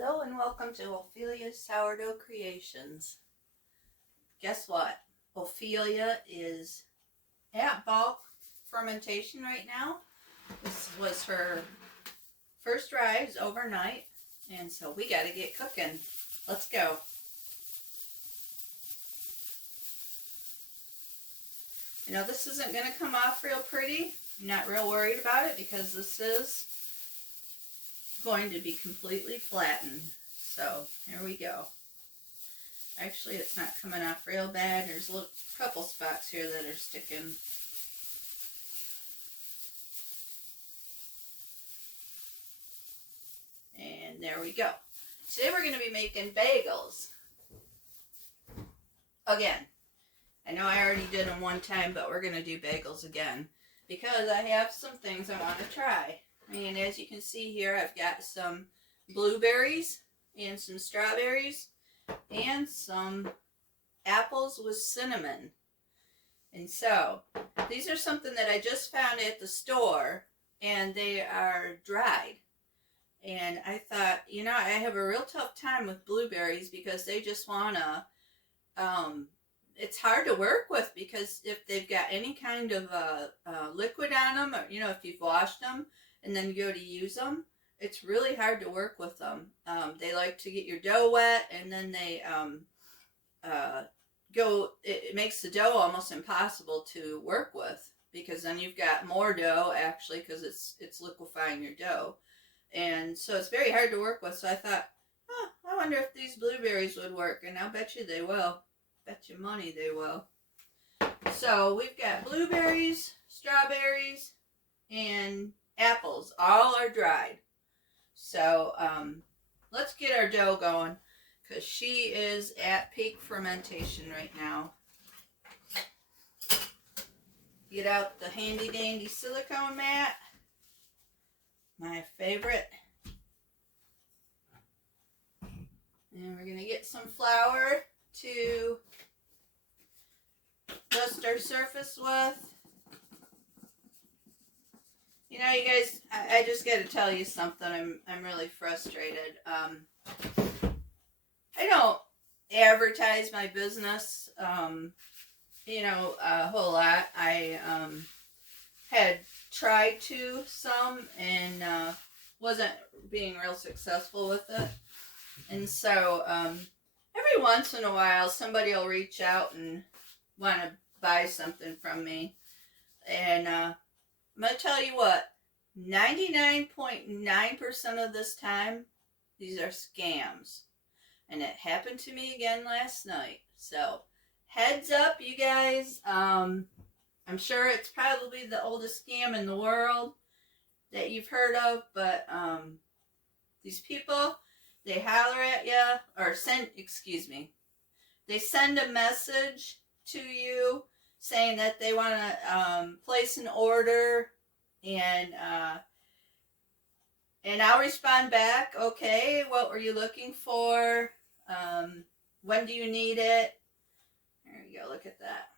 Hello and welcome to Ophelia's Sourdough Creations. Guess what? Ophelia is at bulk fermentation right now. This was her first rise overnight, and so we got to get cooking. Let's go. You know, this isn't going to come off real pretty. I'm not real worried about it because this is going to be completely flattened. So here we go. Actually, it's not coming off real bad. There's a couple spots here that are sticking. And there we go. Today we're going to be making bagels. Again, I know I already did them one time, but we're going to do bagels again because I have some things I want to try. And as you can see here, I've got some blueberries and some strawberries and some apples with cinnamon. And so, these are something that I just found at the store, and they are dried. And I thought, you know, I have a real tough time with blueberries because they just want to, it's hard to work with because if they've got any kind of liquid on them, or, you know, if you've washed them, and then you go to use them, it's really hard to work with them. They like to get your dough wet, and then they it makes the dough almost impossible to work with because then you've got more dough actually because it's liquefying your dough. And so it's very hard to work with. So I thought, I wonder if these blueberries would work, and I'll bet you they will. Bet you money they will. So we've got blueberries, strawberries, and apples. All are dried. So let's get our dough going because she is at peak fermentation right now. Get out the handy dandy silicone mat. My favorite. And we're going to get some flour to dust our surface with. You know, you guys, I just got to tell you something. I'm really frustrated. I don't advertise my business, you know, a whole lot. I had tried to some and wasn't being real successful with it. And so every once in a while, somebody will reach out and want to buy something from me. And I'm going to tell you what, 99.9% of this time, these are scams. And it happened to me again last night. So, heads up, you guys. I'm sure it's probably the oldest scam in the world that you've heard of. But these people, they holler at you, or they send a message to you saying that they want to place an order, and I'll respond back, okay, what were you looking for? When do you need it? There you go, look at that.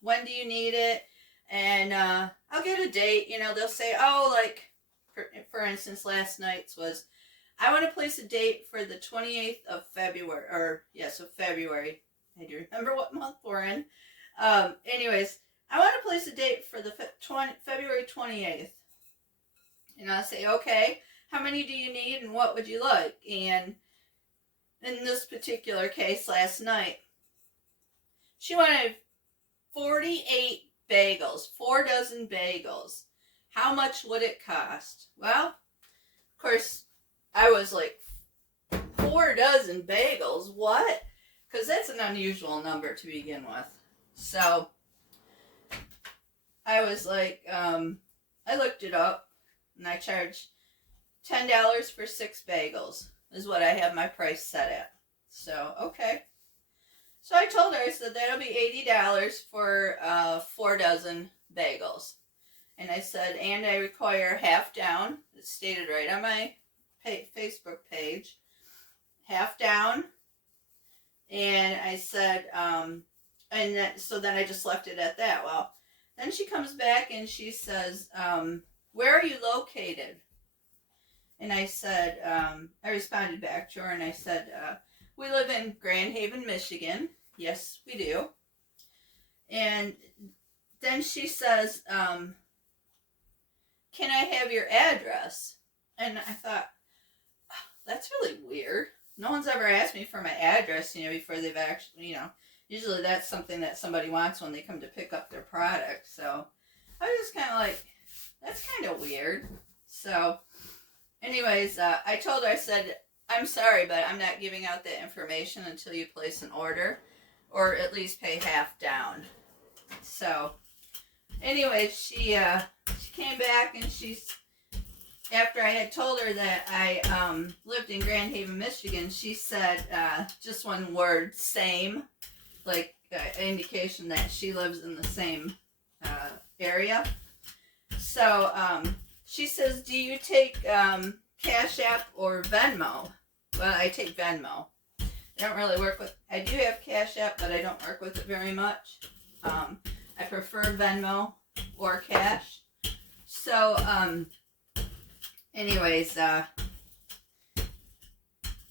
When do you need it? And I'll get a date. You know, they'll say, oh, like, for instance, last night's was, I want to place a date for the 28th of February, February. I do remember what month we're in. Anyways, I want to place a date for the February 28th. And I'll say, okay, how many do you need and what would you like? And in this particular case last night, she wanted 48 bagels, 4 dozen bagels. How much would it cost? Well, of course, I was like, 4 dozen bagels? What? Because that's an unusual number to begin with. So, I was like, I looked it up, and I charged $10 for 6 bagels, is what I have my price set at. So, okay. So I told her, I said, that'll be $80 for 4 dozen bagels. And I said, and I require half down. It's stated right on my Facebook page. Half down. And I said, so then I just left it at that. Well, then she comes back and she says, where are you located? And I said, I responded back to her and I said, we live in Grand Haven, Michigan. Yes, we do. And then she says, can I have your address? And I thought, oh, that's really weird. No one's ever asked me for my address, before they've actually, usually that's something that somebody wants when they come to pick up their product. So I was just kind of like, that's kind of weird. So anyways, I told her, I said, I'm sorry, but I'm not giving out that information until you place an order, or at least pay half down. So anyways, she came back and after I had told her that I lived in Grand Haven, Michigan, she said just one word, same, like indication that she lives in the same area. So she says, do you take Cash App or Venmo? Well, I take Venmo. I don't really work with, I do have Cash App, but I don't work with it very much. I prefer Venmo or cash. So, anyways,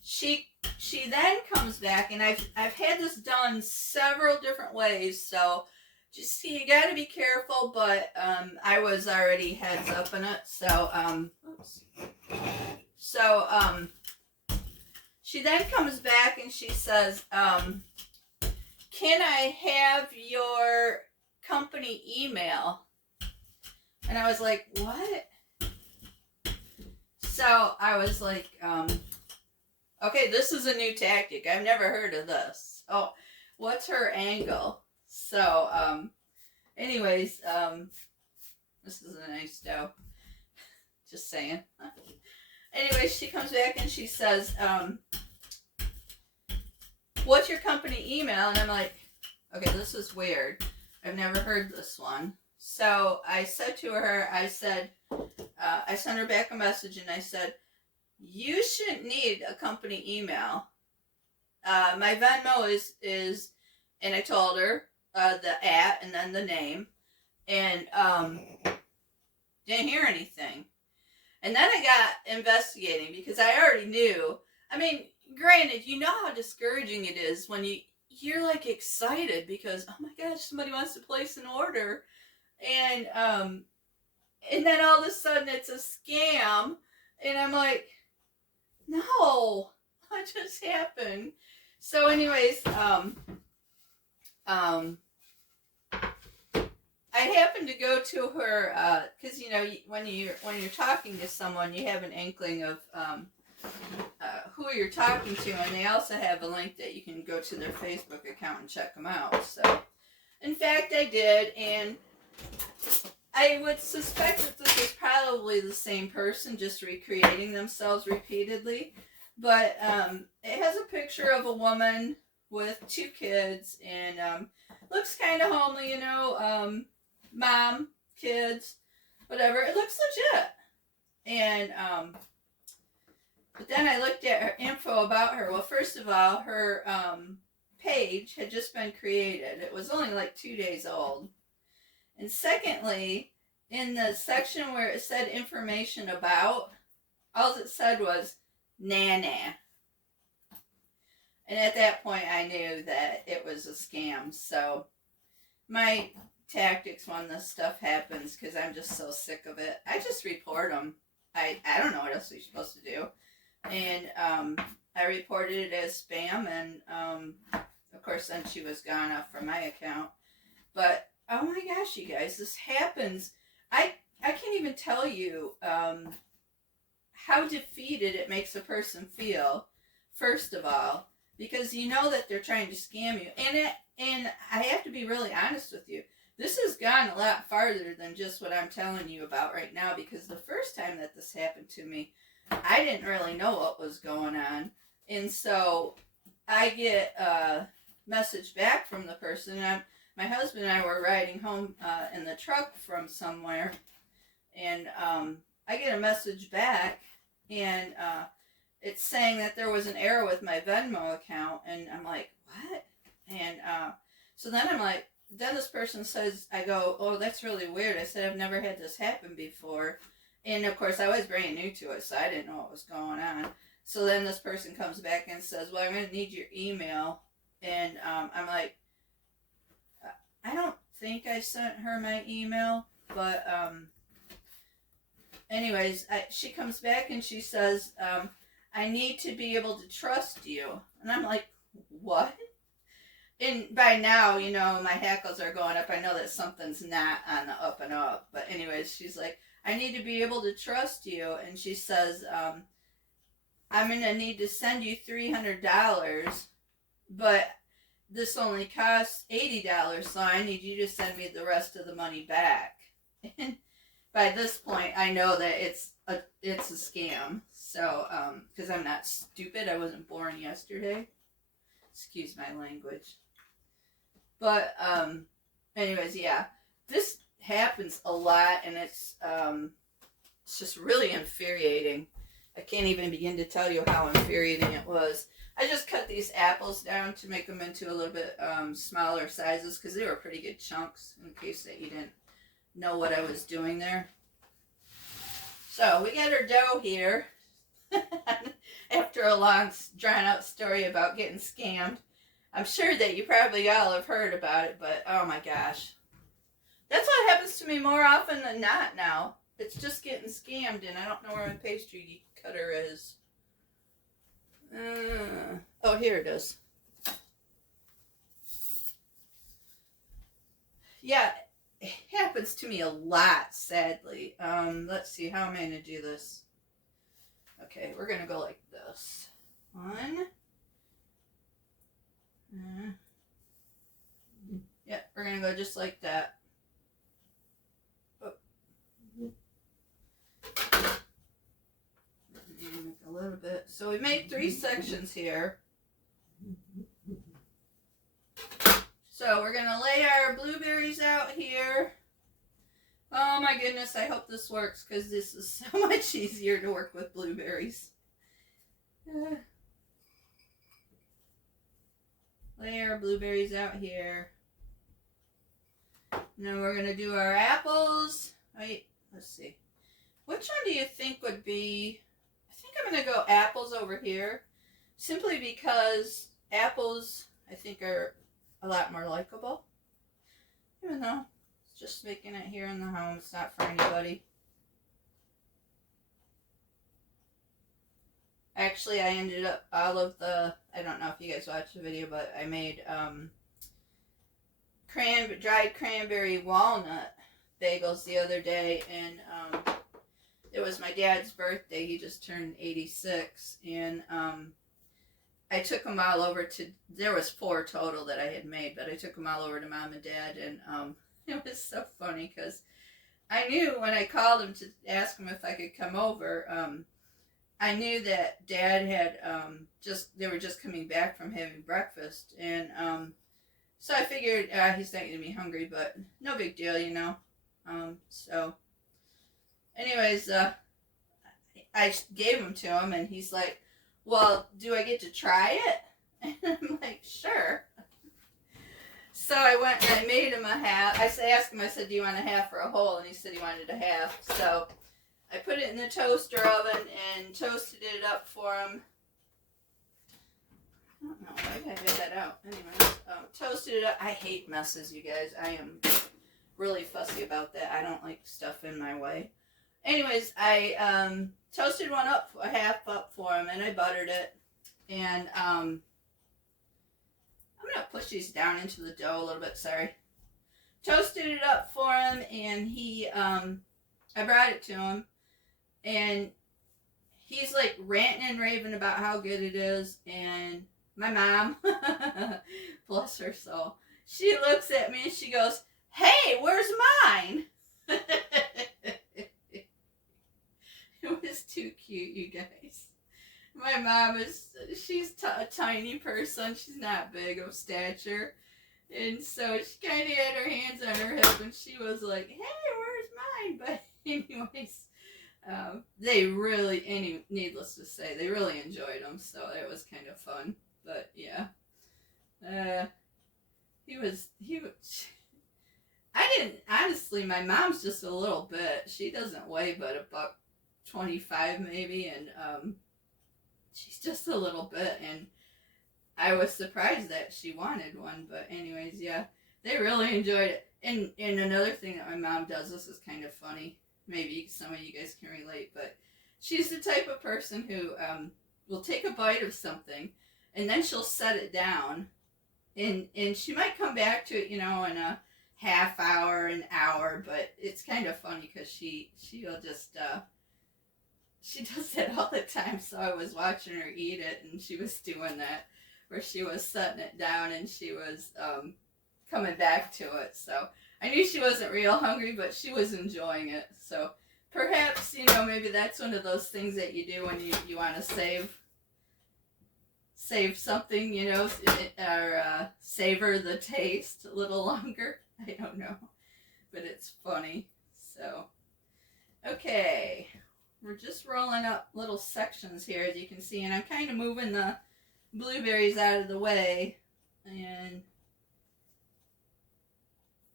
she then comes back, and I've had this done several different ways, so just you gotta be careful, but I was already heads up in it, so oops. So she then comes back and she says, can I have your company email? And I was like, what? So I was like, okay, this is a new tactic. I've never heard of this. Oh, what's her angle? So, anyways, this is a nice dough. Just saying. Anyways, she comes back and she says, what's your company email? And I'm like, okay, this is weird. I've never heard this one. So I said to her, I said, I sent her back a message and I said, you shouldn't need a company email. My Venmo is, and I told her the @ and then the name, and didn't hear anything. And then I got investigating because I already knew. I mean, granted, you know how discouraging it is when you're like excited because, oh my gosh, somebody wants to place an order, and then all of a sudden it's a scam, and I'm like, no, what just happened? So anyways, I happened to go to her, because when you're talking to someone, you have an inkling of who you're talking to, and they also have a link that you can go to their Facebook account and check them out. So, in fact, I did, and I would suspect that this is probably the same person, just recreating themselves repeatedly. But it has a picture of a woman with 2 kids, and looks kind of homely, mom, kids, whatever. It looks legit. And but then I looked at her info about her. Well, first of all, her page had just been created. It was only like 2 days old. And secondly, in the section where it said information about, all it said was Nana. And at that point, I knew that it was a scam. So my tactics when this stuff happens, because I'm just so sick of it, I just report them. I don't know what else you're supposed to do. And I reported it as spam, and of course then she was gone off from my account. But oh my gosh, you guys, this happens. I can't even tell you how defeated it makes a person feel, first of all, because you know that they're trying to scam you. And I have to be really honest with you. This has gone a lot farther than just what I'm telling you about right now, because the first time that this happened to me, I didn't really know what was going on. And so I get a message back from the person. And my husband and I were riding home in the truck from somewhere. And I get a message back, and it's saying that there was an error with my Venmo account. And I'm like, what? And so then I'm like, then this person says, I go, oh, that's really weird. I said, I've never had this happen before. And of course, I was brand new to it, so I didn't know what was going on. So then this person comes back and says, well, I'm going to need your email. And I'm like, I don't think I sent her my email. But anyways, she comes back and she says, I need to be able to trust you. And I'm like, what? And by now, you know, my hackles are going up. I know that something's not on the up and up. But anyways, she's like, I need to be able to trust you. And she says, I'm going to need to send you $300, but this only costs $80, so I need you to send me the rest of the money back. And by this point, I know that it's a scam. So, because I'm not stupid. I wasn't born yesterday. Excuse my language. But, anyways, yeah. This happens a lot, and it's just really infuriating. I can't even begin to tell you how infuriating it was. I just cut these apples down to make them into a little bit smaller sizes because they were pretty good chunks, in case that you didn't know what I was doing there. So we got our dough here. After a long, drawn-out story about getting scammed. I'm sure that you probably all have heard about it, but oh my gosh. That's what happens to me more often than not now. It's just getting scammed, and I don't know where my pastry cutter is. Oh, here it is. Yeah, it happens to me a lot, sadly. Let's see, how am I going to do this? Okay, we're going to go like this. One. Yeah, we're going to go just like that. A little bit. So we made 3 sections here. So we're going to lay our blueberries out here. Oh my goodness, I hope this works because this is so much easier to work with blueberries. Lay our blueberries out here. Now we're going to do our apples. Wait, let's see. Which one do you think would be... I think I'm going to go apples over here. Simply because apples, I think, are a lot more likable. Even though it's just making it here in the home. It's not for anybody. Actually, I ended up all of the... I don't know if you guys watched the video, but I made dried cranberry walnut bagels the other day, and it was my dad's birthday. He just turned 86, and I took them all over to, there was 4 total that I had made, but I took them all over to Mom and Dad, and it was so funny because I knew when I called him to ask him if I could come over, I knew that Dad had they were just coming back from having breakfast, and so I figured he's not going to be hungry, but no big deal, you know. So anyways, I gave them to him, and he's like, well, do I get to try it? And I'm like, sure. So I went and I made him a half. I asked him, I said, do you want a half or a whole? And he said he wanted a half. So I put it in the toaster oven and toasted it up for him. I don't know, why did I get that out? Anyways, toasted it up. I hate messes, you guys. I am really fussy about that. I don't like stuff in my way. Anyways, I toasted one up, a half up for him, and I buttered it. And I'm going to push these down into the dough a little bit, sorry. Toasted it up for him, and he, I brought it to him, and he's like ranting and raving about how good it is, and my mom, bless her soul, she looks at me and she goes, hey, where's mine? It was too cute, you guys. My mom she's a tiny person. She's not big of stature. And so she kind of had her hands on her hip and she was like, hey, where's mine? But anyways, they really, needless to say, they really enjoyed them. So it was kind of fun. But yeah, he was, I didn't, honestly, my mom's just a little bit. She doesn't weigh but about 25 maybe, and she's just a little bit, and I was surprised that she wanted one, but anyways, yeah, they really enjoyed it. And another thing that my mom does, this is kind of funny. Maybe some of you guys can relate, but she's the type of person who will take a bite of something, and then she'll set it down, and she might come back to it, in a half hour, an hour, but it's kind of funny because she'll just she does that all the time. So I was watching her eat it, and she was doing that, where she was setting it down and she was coming back to it. So I knew she wasn't real hungry, but she was enjoying it. So perhaps, maybe that's one of those things that you do when you want to save something, or savor the taste a little longer. I don't know, but it's funny. So, okay. We're just rolling up little sections here, as you can see, and I'm kind of moving the blueberries out of the way and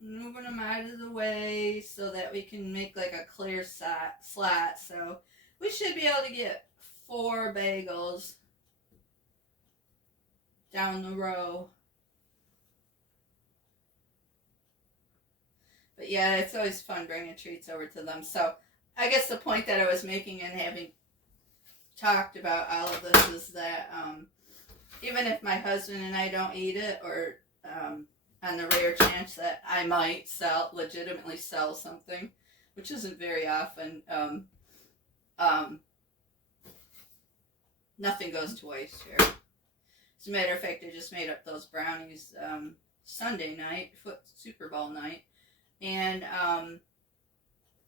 moving them out of the way so that we can make like a clear slat. So we should be able to get 4 bagels down the row. But yeah, it's always fun bringing treats over to them. So I guess the point that I was making and having talked about all of this is that even if my husband and I don't eat it, or on the rare chance that I might legitimately sell something, which isn't very often, nothing goes to waste here. As a matter of fact, I just made up those brownies Sunday night, Super Bowl night, and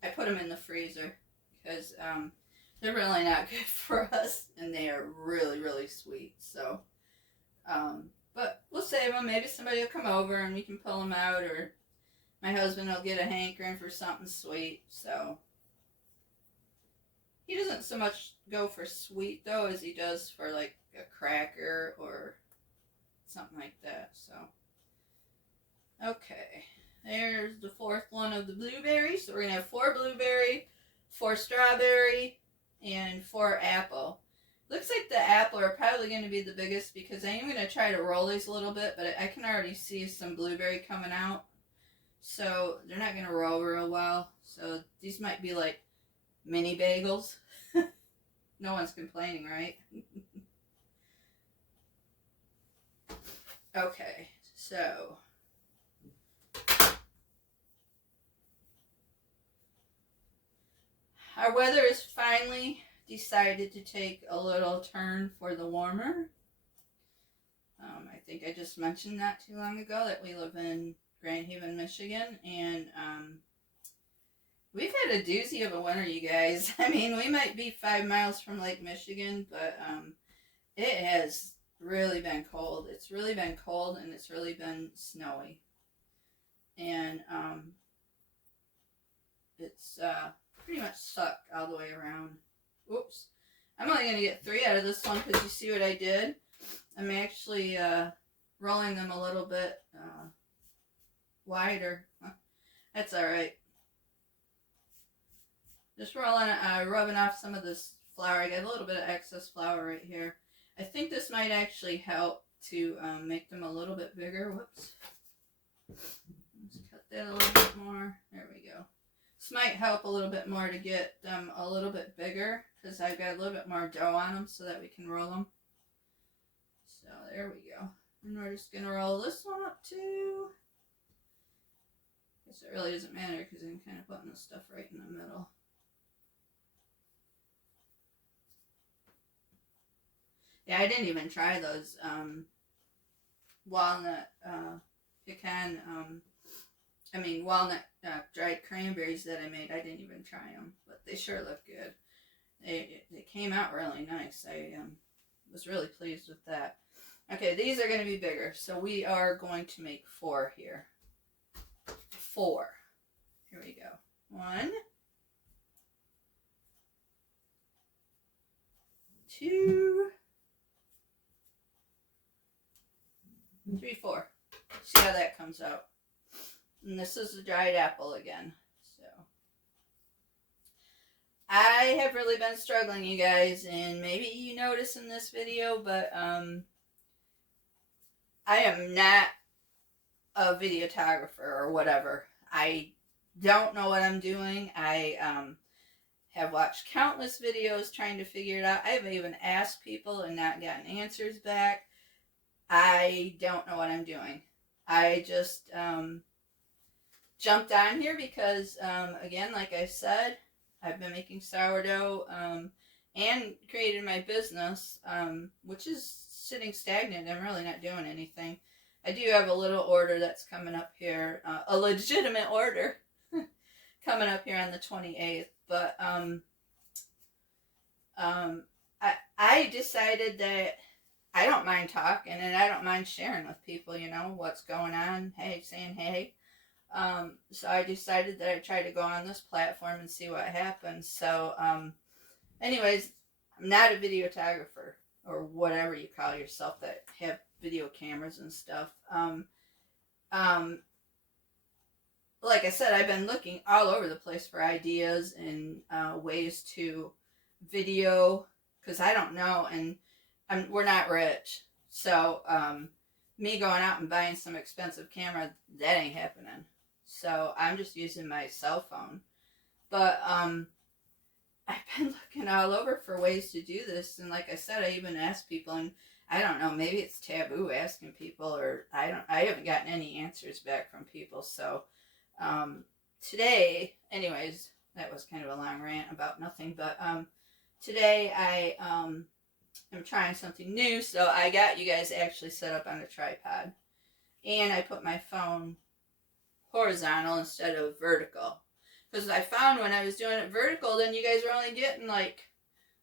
I put them in the freezer because they're really not good for us, and they are really, really sweet. So, but we'll save them. Maybe somebody will come over and we can pull them out, or my husband will get a hankering for something sweet. So he doesn't so much go for sweet though as he does for like a cracker or something like that. So, okay. There's the 4th one of the blueberries. So we're going to have 4 blueberry, 4 strawberry, and 4 apple. Looks like the apple are probably going to be the biggest because I am going to try to roll these a little bit, but I can already see some blueberry coming out. So they're not going to roll real well. So these might be like mini bagels. No one's complaining, right? Okay, so our weather has finally decided to take a little turn for the warmer. I think I just mentioned not too long ago that we live in Grand Haven, Michigan, and we've had a doozy of a winter, you guys. I mean, we might be 5 miles from Lake Michigan, but it has really been cold. It's really been cold, and it's really been snowy. And it's pretty much sucked all the way around. Oops. I'm only going to get 3 out of this one because you see what I did? I'm actually rolling them a little bit wider. That's alright. Just rubbing off some of this flour. I got a little bit of excess flour right here. I think this might actually help to make them a little bit bigger. Whoops. Let's cut that a little bit more. There we go. This might help a little bit more to get them a little bit bigger because I've got a little bit more dough on them so that we can roll them. So there we go. And we're just going to roll this one up too. Guess it really doesn't matter because I'm kind of putting the stuff right in the middle. Yeah, I didn't even try those walnut walnut dried cranberries that I made. I didn't even try them, but they sure look good. They came out really nice. I was really pleased with that. Okay, these are going to be bigger, so we are going to make 4 here. 4. Here we go. 1, 2, 3, 4. See how that comes out. And this is the dried apple again. So I have really been struggling, you guys, and maybe you notice in this video, but I am not a videographer or whatever. I don't know what I'm doing. I have watched countless videos trying to figure it out. I've even asked people and not gotten answers back. I don't know what I'm doing. I just jumped on here because, again, like I said, I've been making sourdough and created my business, which is sitting stagnant. I'm really not doing anything. I do have a little order that's coming up here, a legitimate order coming up here on the 28th. But I decided that I don't mind talking and I don't mind sharing with people, you know, what's going on. Hey, saying hey. So I decided that I'd try to go on this platform and see what happens. So, anyways, I'm not a videographer or whatever you call yourself that have video cameras and stuff. Like I said, I've been looking all over the place for ideas and ways to video because I don't know, and we're not rich, so me going out and buying some expensive camera, that ain't happening. So I'm just using my cell phone. But I've been looking all over for ways to do this, and like I said, I even asked people, and I don't know, maybe it's taboo asking people, or I haven't gotten any answers back from people. So today, anyways, that was kind of a long rant about nothing, but today I am trying something new. So I got you guys actually set up on a tripod, and I put my phone horizontal instead of vertical, because I found when I was doing it vertical, then you guys were only getting like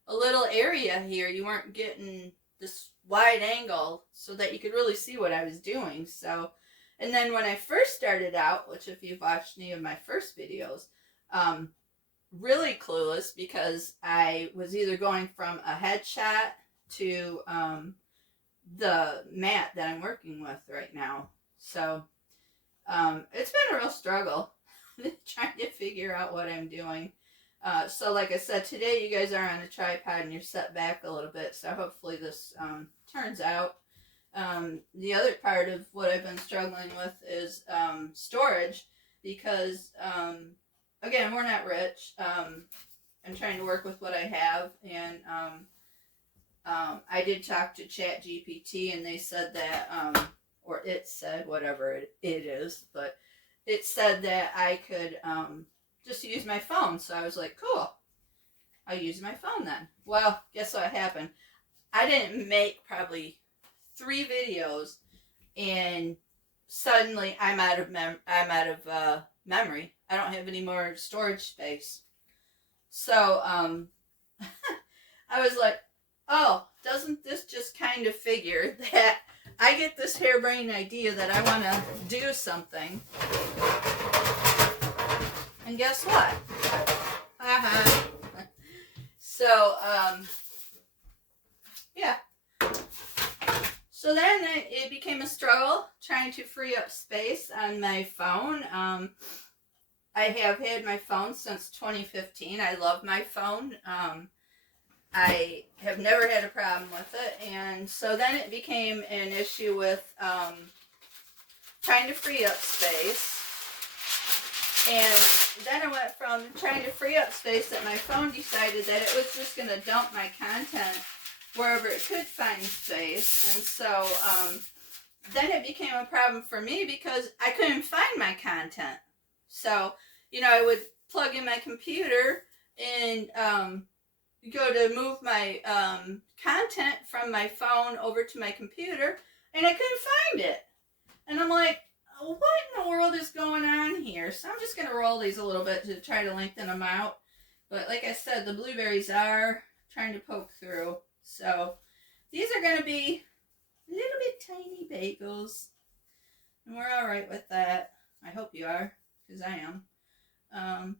a little area here. You weren't getting this wide angle so that you could really see what I was doing. So, and then when I first started out, which if you've watched any of my first videos, really clueless, because I was either going from a headshot to the mat that I'm working with right now. So it's been a real struggle trying to figure out what I'm doing. So like I said, today you guys are on a tripod and you're set back a little bit, so hopefully this turns out. The other part of what I've been struggling with is storage, because again, we're not rich. I'm trying to work with what I have, and I did talk to Chat GPT, and they said that or it said, whatever it is, but it said that I could just use my phone. So I was like, cool, I'll use my phone then. Well, guess what happened? I didn't make probably 3 videos, and suddenly I'm out of memory. I don't have any more storage space. So I was like, oh, doesn't this just kind of figure that I get this harebrained idea that I want to do something, and guess what? So, yeah. So then it became a struggle trying to free up space on my phone. I have had my phone since 2015. I love my phone. I have never had a problem with it, and so then it became an issue with trying to free up space. And then I went from trying to free up space that my phone decided that it was just going to dump my content wherever it could find space. And so then it became a problem for me because I couldn't find my content. So, you know, I would plug in my computer and go to move my content from my phone over to my computer, and I couldn't find it. And I'm like, what in the world is going on here? So I'm just going to roll these a little bit to try to lengthen them out. But like I said, the blueberries are trying to poke through. So these are going to be a little bit tiny bagels. And we're all right with that. I hope you are, because I am.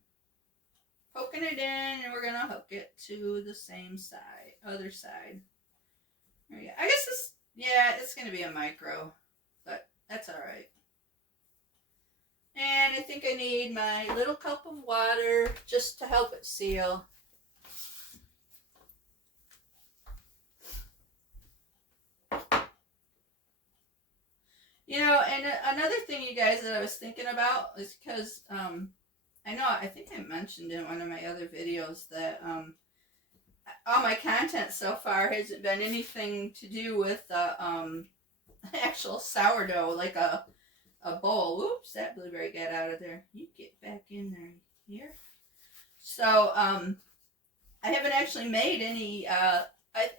Poking it in, and we're going to hook it to the same side, other side. There we go. I guess this, yeah, it's going to be a micro, but that's all right. And I think I need my little cup of water just to help it seal. You know, and another thing, you guys, that I was thinking about is because I think I mentioned in one of my other videos that all my content so far hasn't been anything to do with actual sourdough, like a bowl. Oops, that blueberry got out of there. You get back in there here. So I haven't actually made any. I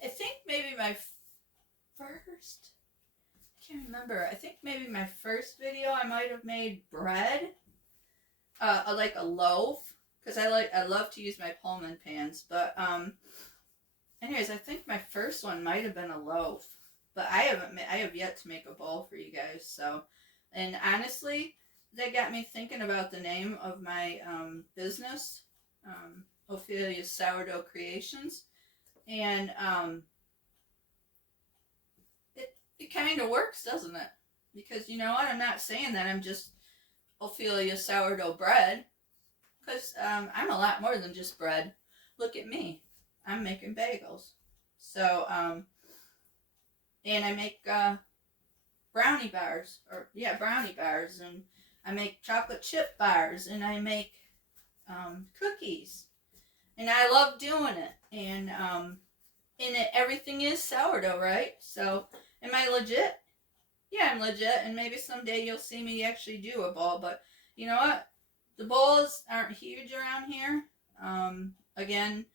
think maybe my first. I can't remember. I think maybe my first video I might have made bread, like a loaf, because I love to use my Pullman pans. But anyways, I think my first one might have been a loaf, but I have yet to make a bowl for you guys. So, and honestly, that got me thinking about the name of my business, Ophelia Sourdough Creations, and it kind of works, doesn't it? Because you know what, I'm not saying that I'm just Ophelia Sourdough Bread, because I'm a lot more than just bread. Look at me, I'm making bagels. So and I make brownie bars, and I make chocolate chip bars, and I make cookies, and I love doing it. And everything is sourdough, right? So, am I legit? Yeah, I'm legit, and maybe someday you'll see me actually do a bowl. But you know what? The bowls aren't huge around here. Again,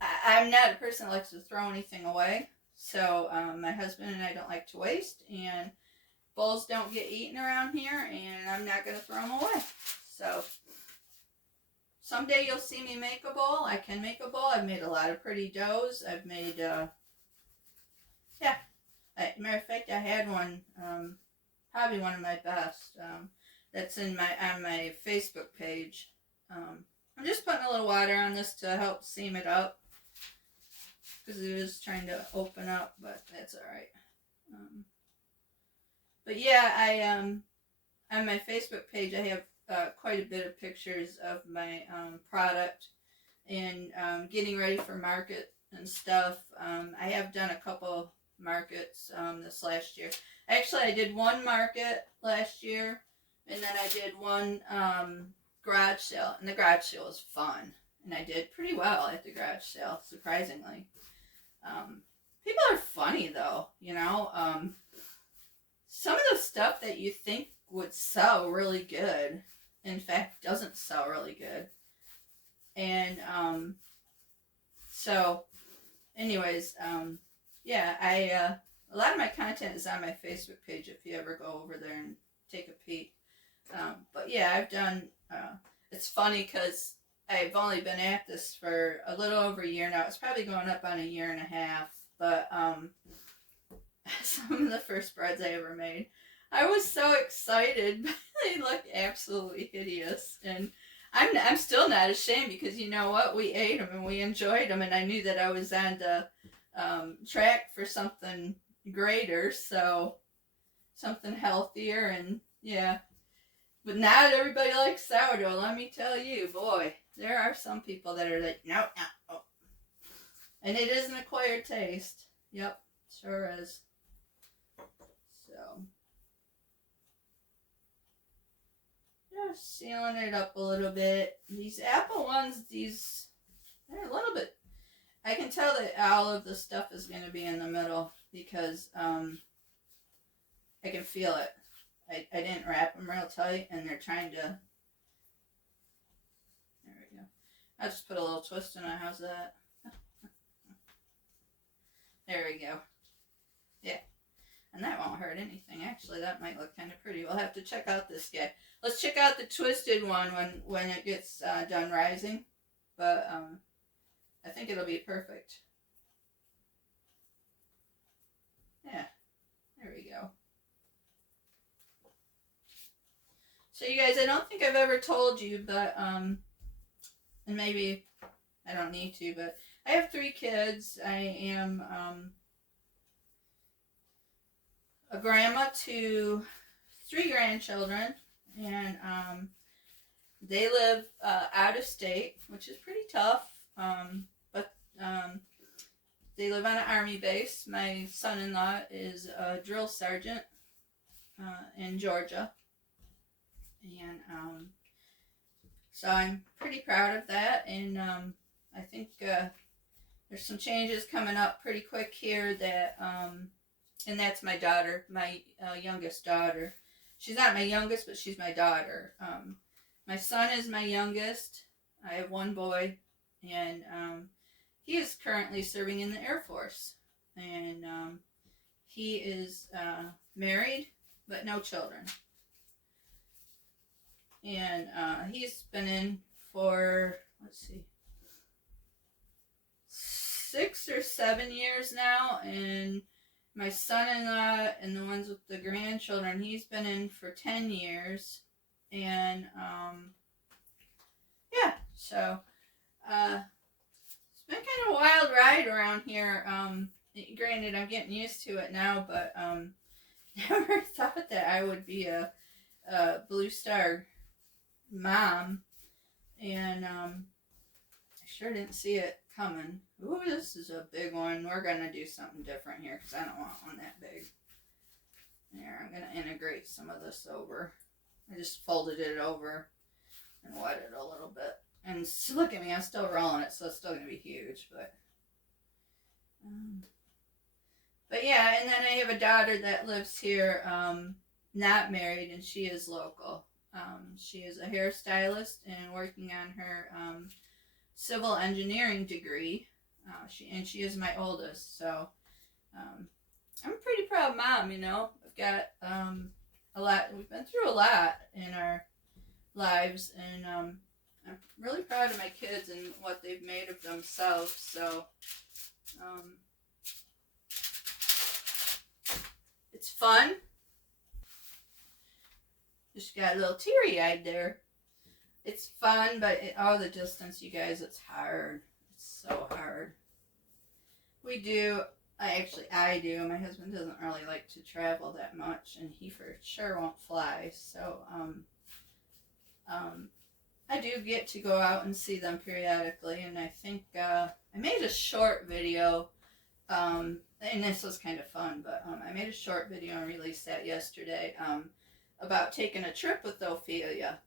I'm not a person that likes to throw anything away. So my husband and I don't like to waste, and bowls don't get eaten around here, and I'm not going to throw them away. So someday you'll see me make a bowl. I can make a bowl. I've made a lot of pretty doughs. I've made, matter of fact, I had one, probably one of my best, that's on my Facebook page. I'm just putting a little water on this to help seam it up, because it is trying to open up, but that's all right. But yeah, on my Facebook page, I have quite a bit of pictures of my product, and getting ready for market and stuff. I have done a couple markets this last year. Actually, I did one market last year, and then I did one garage sale, and the garage sale was fun, and I did pretty well at the garage sale, surprisingly. People are funny, though, you know. Some of the stuff that you think would sell really good, in fact, doesn't sell really good. And so anyways, yeah, a lot of my content is on my Facebook page if you ever go over there and take a peek. But yeah, I've done, it's funny because I've only been at this for a little over a year now. It's probably going up on a year and a half, but some of the first breads I ever made, I was so excited. They look absolutely hideous, and I'm still not ashamed, because you know what, we ate them and we enjoyed them, and I knew that I was on the track for something greater, so something healthier, and yeah. But not everybody likes sourdough, let me tell you. Boy, there are some people that are like, no, no, oh. And it is an acquired taste. Yep, sure is. So, just sealing it up a little bit. These apple ones, they're a little bit, I can tell that all of the stuff is going to be in the middle, because I can feel it. I didn't wrap them real tight, and they're trying to, there we go. I'll just put a little twist in it, how's that? There we go. Yeah. And that won't hurt anything. Actually, that might look kind of pretty. We'll have to check out this guy. Let's check out the twisted one when it gets done rising. But I think it'll be perfect. Yeah. There we go. So you guys, I don't think I've ever told you, but and maybe I don't need to, but I have 3 kids. I am a grandma to 3 grandchildren, and they live out of state, which is pretty tough. But they live on an army base. My son-in-law is a drill sergeant in Georgia, and so I'm pretty proud of that. And I think there's some changes coming up pretty quick here that, and that's my daughter, my youngest daughter. She's not my youngest, but she's my daughter. My son is my youngest. I have one boy, and he is currently serving in the Air Force. And he is married, but no children. And he's been in for, let's see, 6 or 7 years now. And my son-in-law and the ones with the grandchildren, he's been in for 10 years. And yeah, so it's been kind of a wild ride around here. Granted, I'm getting used to it now, but never thought that I would be a Blue Star mom. And I sure didn't see it coming. Ooh, this is a big one. We're going to do something different here because I don't want one that big. There, I'm going to integrate some of this over. I just folded it over and wet it a little bit. And look at me, I'm still rolling it, so it's still going to be huge. But yeah, and then I have a daughter that lives here, not married, and she is local. She is a hairstylist and working on her civil engineering degree. She is my oldest, so I'm a pretty proud mom, you know. I've got a lot. We've been through a lot in our lives, and I'm really proud of my kids and what they've made of themselves. So it's fun. Just got a little teary-eyed there. It's fun, but the distance, you guys, it's hard. It's so hard. I do. My husband doesn't really like to travel that much, and he for sure won't fly. So, I do get to go out and see them periodically, and I think I made a short video, and this was kind of fun, but I made a short video and released that yesterday about taking a trip with Ophelia.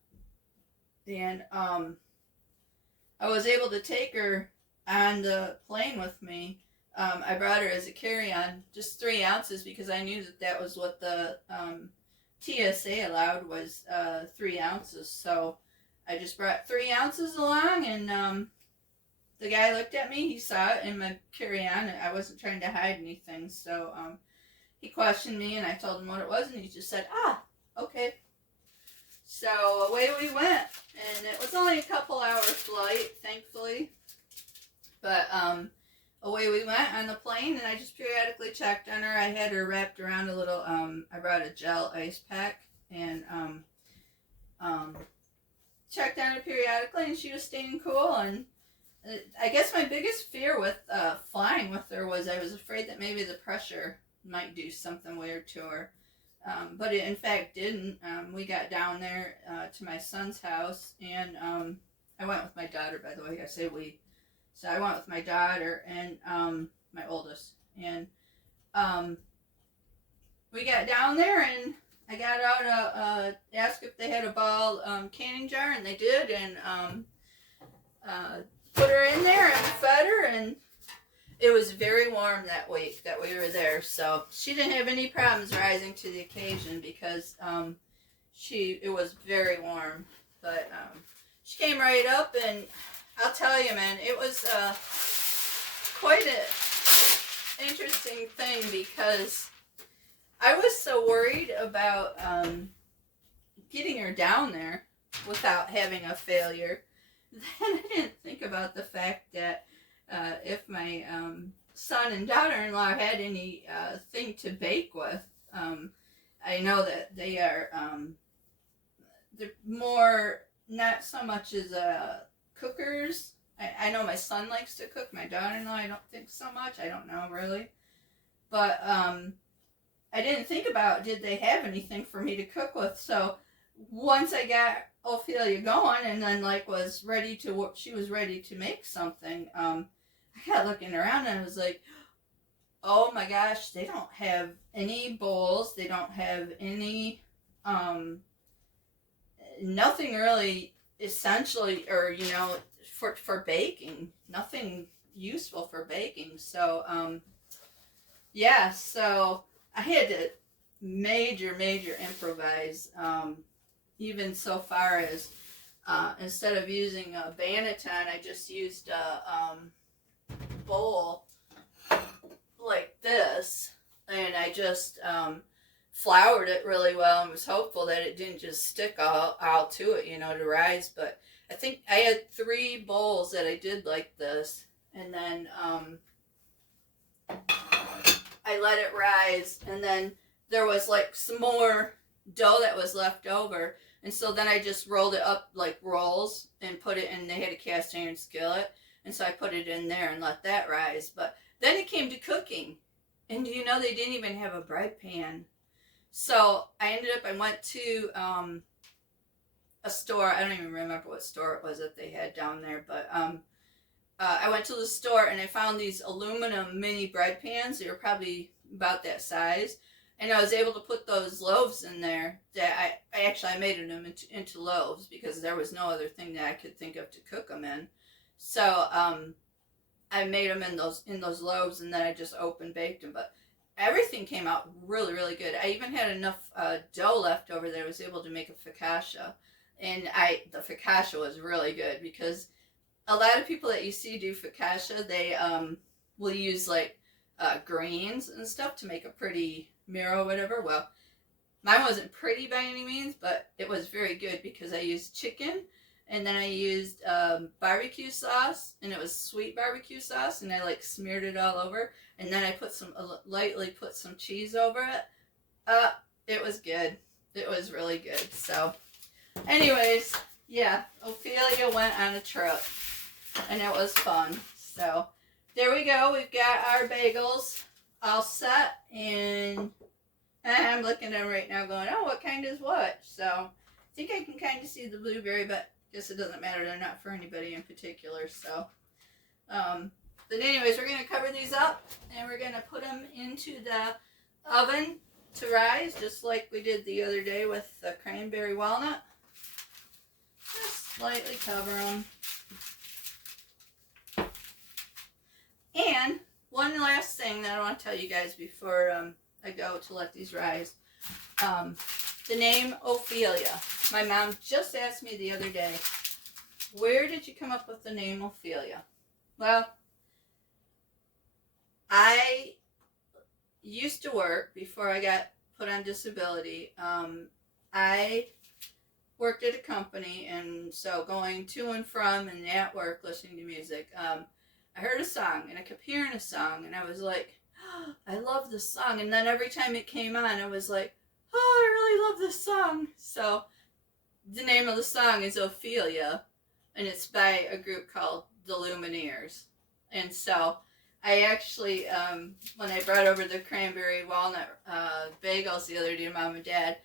And I was able to take her on the plane with me. I brought her as a carry-on, just 3 ounces, because I knew that was what the TSA allowed, was 3 ounces. So I just brought 3 ounces along, and the guy looked at me. He saw it in my carry-on, and I wasn't trying to hide anything. So he questioned me, and I told him what it was, and he just said, okay. So away we went, and it was only a couple hours flight, thankfully. But away we went on the plane, and I just periodically checked on her. I had her wrapped around a little, I brought a gel ice pack, and checked on her periodically, and she was staying cool. And I guess my biggest fear with flying with her was I was afraid that maybe the pressure might do something weird to her. But it in fact didn't. We got down there to my son's house, and I went with my daughter, by the way. I say we. So I went with my daughter and my oldest, and we got down there, and I got out asked if they had a ball canning jar, and they did, and put her in there and fed her, and it was very warm that week that we were there, so she didn't have any problems rising to the occasion because it was very warm. But she came right up, and I'll tell you, man, it was quite an interesting thing because I was so worried about getting her down there without having a failure. Then I didn't think about the fact that if my son and daughter-in-law had any thing to bake with, I know that they are they're more, not so much as cookers. I know my son likes to cook. My daughter-in-law, I don't think so much. I don't know really, but I didn't think about, did they have anything for me to cook with? So once I got Ophelia going, and then like was ready to work, she was ready to make something. I got looking around and I was like, oh my gosh, they don't have any bowls. They don't have any, nothing really essentially, or for baking. Nothing useful for baking. So yeah, so I had to major improvise. Even so far as instead of using a banneton, I just used a bowl like this, and I just floured it really well and was hopeful that it didn't just stick all to it, to rise. But I think I had 3 bowls that I did like this, and then I let it rise, and then there was like some more dough that was left over, and so then I just rolled it up like rolls and put it in. They had a cast iron skillet, and so I put it in there and let that rise. But then it came to cooking, and do you know they didn't even have a bread pan? So I went to a store. I don't even remember what store it was that they had down there, but I went to the store and I found these aluminum mini bread pans. They were probably about that size, and I was able to put those loaves in there. That I made them into loaves because there was no other thing that I could think of to cook them in. So I made them in those loaves, and then I just open baked them. But everything came out really, really good. I even had enough dough left over that I was able to make a focaccia, and the focaccia was really good because a lot of people that you see do focaccia, they will use like greens and stuff to make a pretty mirror or whatever. Well, mine wasn't pretty by any means, but it was very good because I used chicken, and then I used barbecue sauce, and it was sweet barbecue sauce, and I like smeared it all over, and then I lightly put some cheese over it. It was good. It was really good. So anyways, yeah, Ophelia went on a trip, and it was fun. So there we go. We've got our bagels all set, and I'm looking at them right now going, oh, what kind is what? So I think I can kind of see the blueberry, but I guess it doesn't matter. They're not for anybody in particular. So but anyways, we're going to cover these up, and we're going to put them into the oven to rise, just like we did the other day with the cranberry walnut. Just slightly cover them. And one last thing that I want to tell you guys before I go to let these rise. The name Ophelia. My mom just asked me the other day, where did you come up with the name Ophelia? Well, I used to work before I got put on disability. I worked at a company, and so going to and from and at work listening to music, I heard a song, and I kept hearing a song, and I was like, oh, I love this song. And then every time it came on, I was like, oh, I really love this song. So the name of the song is Ophelia, and it's by a group called the Lumineers. And so I actually, when I brought over the cranberry walnut bagels the other day to Mom and Dad,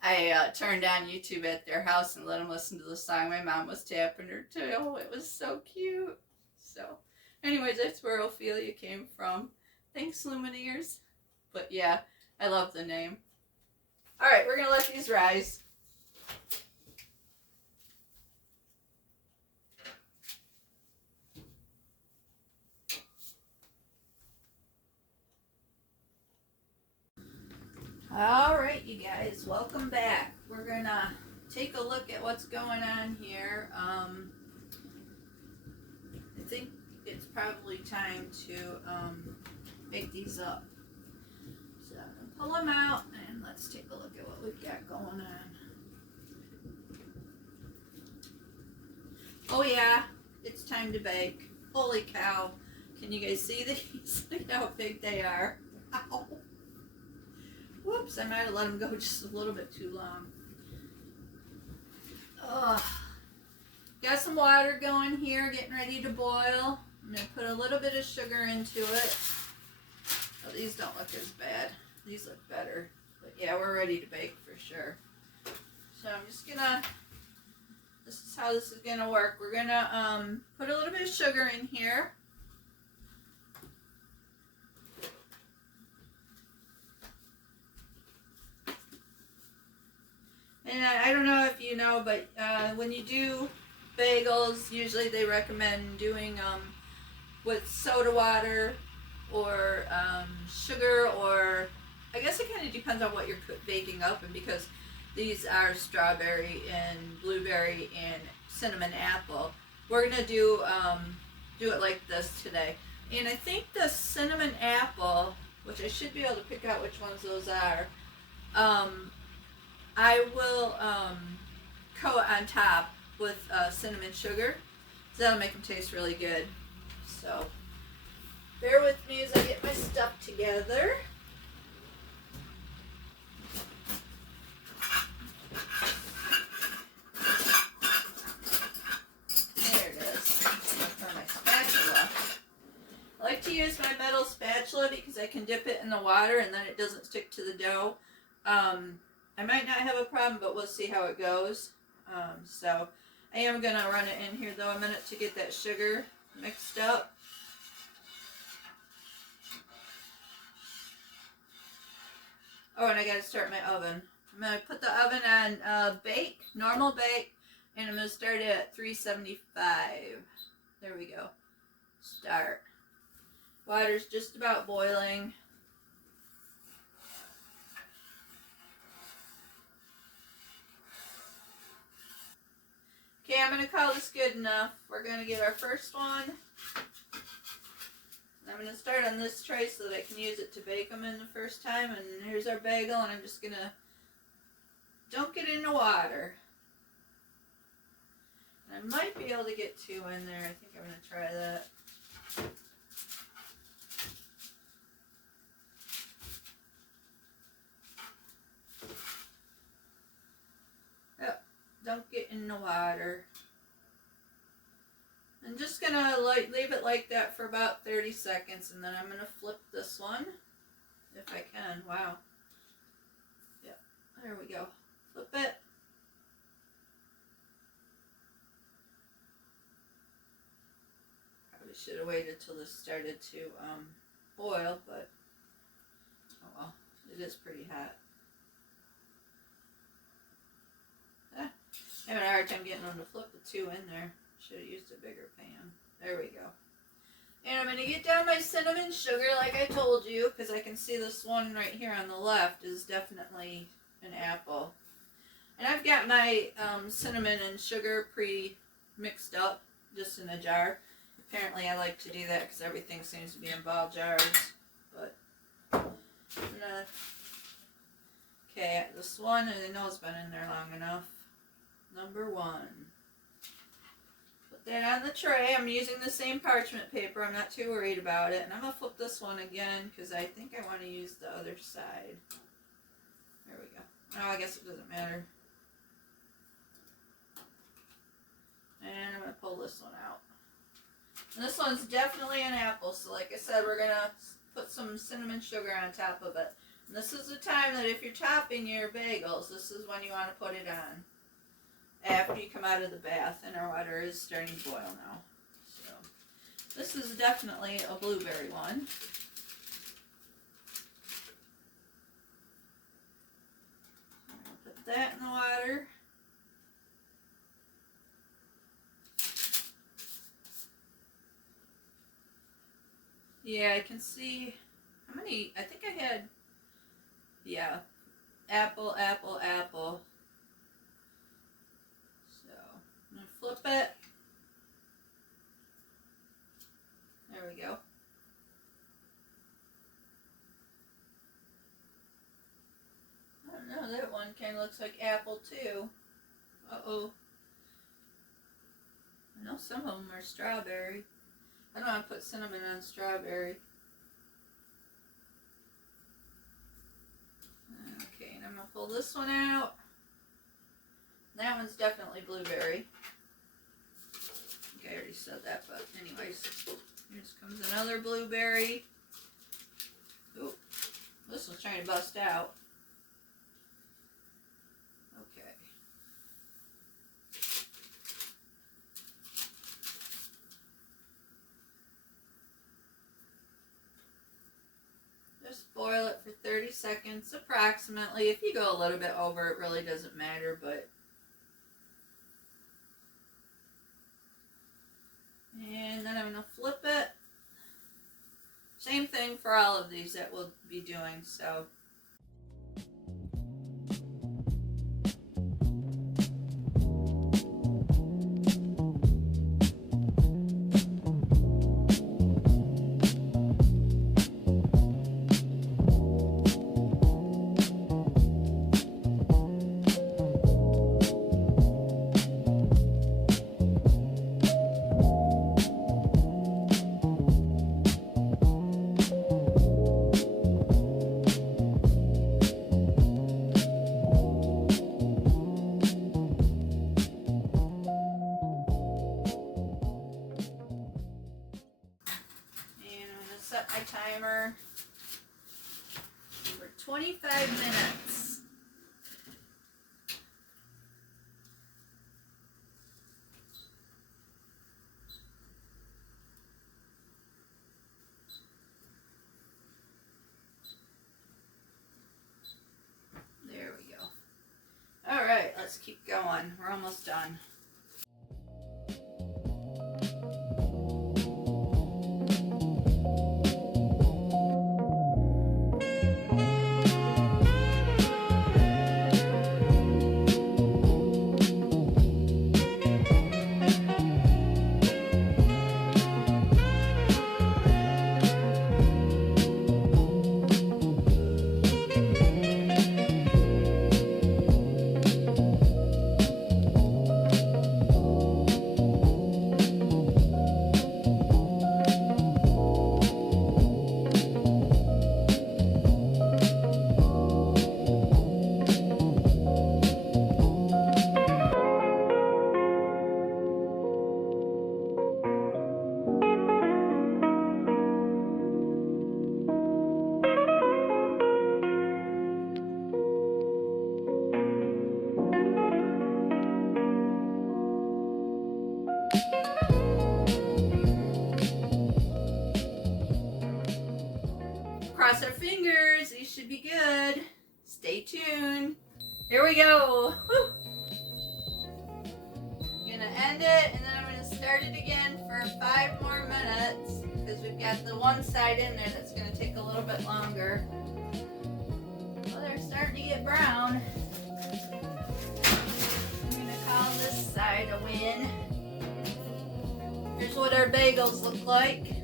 I turned on YouTube at their house and let them listen to the song. My mom was tapping her tail. It was so cute. So anyways, that's where Ophelia came from. Thanks, Lumineers. But yeah, I love the name. Alright, we're going to let these rise. Alright, you guys, welcome back. We're going to take a look at what's going on here. I think it's probably time to make these up. So I'm going to pull them out, and let's take a look at what we've got going on. Oh yeah, it's time to bake. Holy cow. Can you guys see these? Look how big they are. Wow. Whoops, I might have let them go just a little bit too long. Ugh. Got some water going here, getting ready to boil. I'm going to put a little bit of sugar into it. Oh, these don't look as bad. These look better. But yeah, we're ready to bake for sure. So I'm just gonna, this is how this is gonna work. We're gonna put a little bit of sugar in here. And I don't know if you know, but when you do bagels, usually they recommend doing with soda water or sugar, or I guess it kind of depends on what you're baking up. And because these are strawberry and blueberry and cinnamon apple, we're gonna do it like this today. And I think the cinnamon apple, which I should be able to pick out which ones those are, I will coat on top with cinnamon sugar, so that'll make them taste really good. So bear with me as I get my stuff together. There it is. For my spatula. I like to use my metal spatula because I can dip it in the water and then it doesn't stick to the dough. I might not have a problem, but we'll see how it goes. So I am going to run it in here though a minute to get that sugar mixed up. Oh, and I got to start my oven. I'm going to put the oven on bake, normal bake, and I'm going to start it at 375. There we go. Start. Water's just about boiling. Okay, I'm going to call this good enough. We're going to get our first one. I'm going to start on this tray so that I can use it to bake them in the first time. And here's our bagel, and I'm just going to dunk it in the water. And I might be able to get 2 in there. I think I'm going to try that. Yep, dunk it in the water. I'm just going to leave it like that for about 30 seconds, and then I'm going to flip this one, if I can. Wow. Yep, there we go. Flip it. Probably should have waited till this started to boil, but oh well, it is pretty hot. I'm having a hard time getting them to flip the 2 in there. Should have used a bigger pan. There we go. And I'm going to get down my cinnamon sugar like I told you, because I can see this one right here on the left is definitely an apple. And I've got my cinnamon and sugar pre-mixed up, just in a jar. Apparently I like to do that because everything seems to be in ball jars. But I'm gonna... Okay, this one, I know it's been in there long enough. Number 1. Put that on the tray. I'm using the same parchment paper. I'm not too worried about it. And I'm going to flip this one again because I think I want to use the other side. There we go. Oh, I guess it doesn't matter. And I'm going to pull this one out. And this one's definitely an apple. So like I said, we're going to put some cinnamon sugar on top of it. And this is the time that if you're topping your bagels, this is when you want to put it on. After you come out of the bath, and our water is starting to boil now. So this is definitely a blueberry one. I'll put that in the water. Yeah, I can see how many. I think I had, yeah, apple, apple, apple. I'm going to flip it. There we go. I don't know, that one kind of looks like apple too. Uh-oh. I know some of them are strawberry. I don't want to put cinnamon on strawberry. Okay, and I'm going to pull this one out. That one's definitely blueberry. I think I already said that, but anyways. Here comes another blueberry. Ooh, this one's trying to bust out. Okay. seconds approximately. If you go a little bit over, it really doesn't matter, but. And then I'm going to flip it. Same thing for all of these that we'll be doing, so. Set my timer for 25 minutes. There we go. All right, let's keep going. We're almost done. Cross our fingers, these should be good. Stay tuned. Here we go. Woo. I'm gonna end it and then I'm gonna start it again for 5 more minutes because we've got the one side in there that's gonna take a little bit longer. Well, they're starting to get brown. I'm gonna call this side a win. Here's what our bagels look like.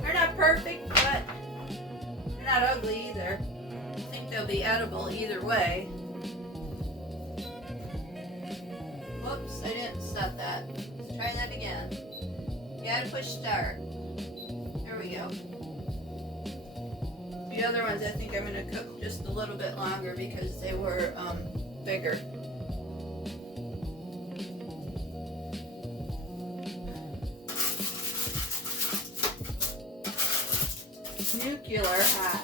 They're not perfect, but they're not ugly either. I think they'll be edible either way. Whoops, I didn't set that. Let's try that again. You gotta push start. There we go. The other ones I think I'm gonna cook just a little bit longer because they were bigger. Nuclear hot.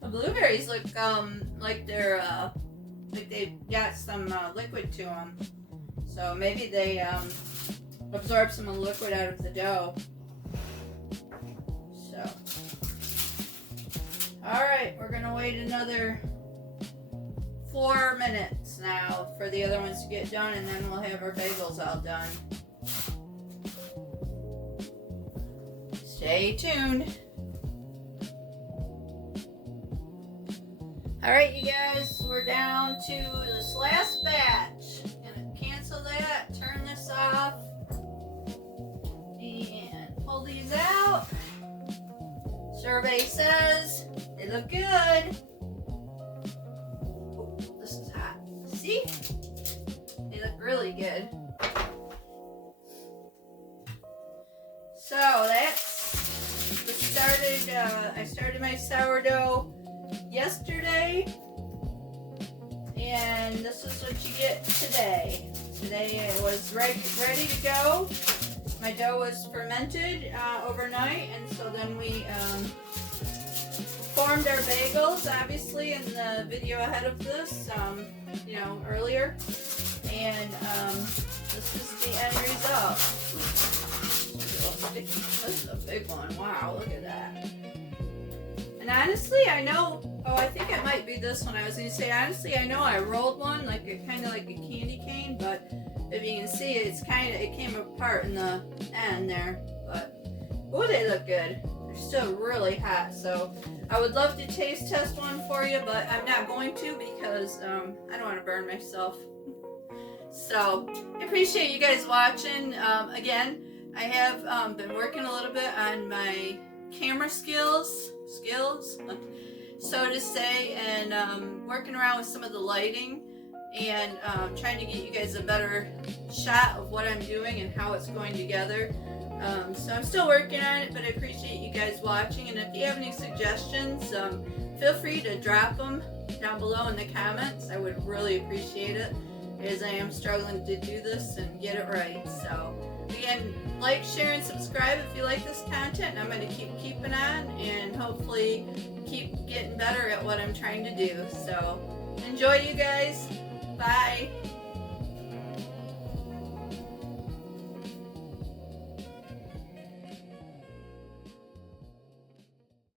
The blueberries look like they're like they've got some liquid to them, so maybe they absorb some of the liquid out of the dough. Alright, we're going to wait another 4 minutes now for the other ones to get done, and then we'll have our bagels all done. Stay tuned. Alright, you guys, we're down to this last batch. Gonna cancel that, turn this off, and pull these out. Survey says they look good. Oh, this is hot. See? They look really good. So that's I started my sourdough yesterday, and this is what you get today. Today it was ready to go. My dough was fermented overnight, and so then we formed our bagels, obviously, in the video ahead of this, you know, earlier. And this is the end result. This is a big one. Wow, look at that. And honestly, I know, oh, I think it might be this one. I was going to say, honestly, I know I rolled one, like a kind of like a candy cane, but if you can see, it's kind of, it came apart in the end there. But, oh, they look good. They're still really hot, so I would love to taste test one for you, but I'm not going to because I don't want to burn myself. So, I appreciate you guys watching. Again, I have been working a little bit on my camera skills, so to say, and working around with some of the lighting and trying to get you guys a better shot of what I'm doing and how it's going together. So I'm still working on it, but I appreciate you guys watching, and if you have any suggestions, feel free to drop them down below in the comments. I would really appreciate it, as I am struggling to do this and get it right. So again, like, share, and subscribe if you like this content, and I'm going to keep keeping on and hopefully keep getting better at what I'm trying to do. So enjoy, you guys. Bye.